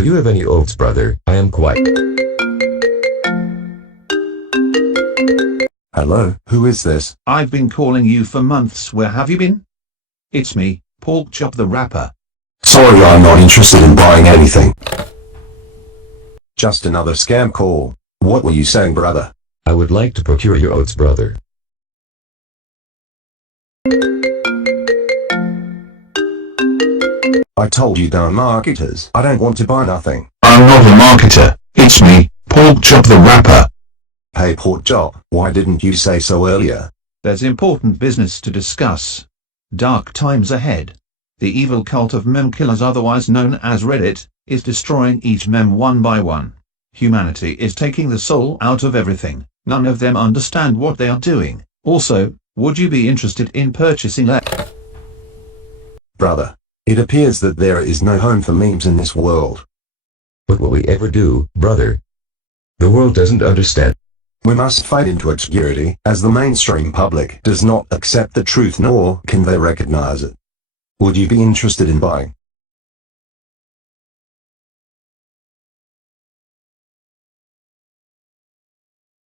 Do you have any oats, brother? I am quite. Hello, who is this? I've been calling you for months. Where have you been? It's me, Pork Chop the rapper. Sorry, I'm not interested in buying anything. Just another scam call. What were you saying, brother? I would like to procure your oats, brother. I told you they're marketers. I don't want to buy nothing. I'm not a marketer. It's me, Pork Chop the rapper. Hey Pork Chop, why didn't you say so earlier? There's important business to discuss. Dark times ahead. The evil cult of meme killers, otherwise known as Reddit, is destroying each meme one by one. Humanity is taking the soul out of everything. None of them understand what they are doing. Also, would you be interested in purchasing a... Brother, it appears that there is no home for memes in this world. What will we ever do, brother? The world doesn't understand. We must fight into obscurity, as the mainstream public does not accept the truth nor can they recognize it. Would you be interested in buying?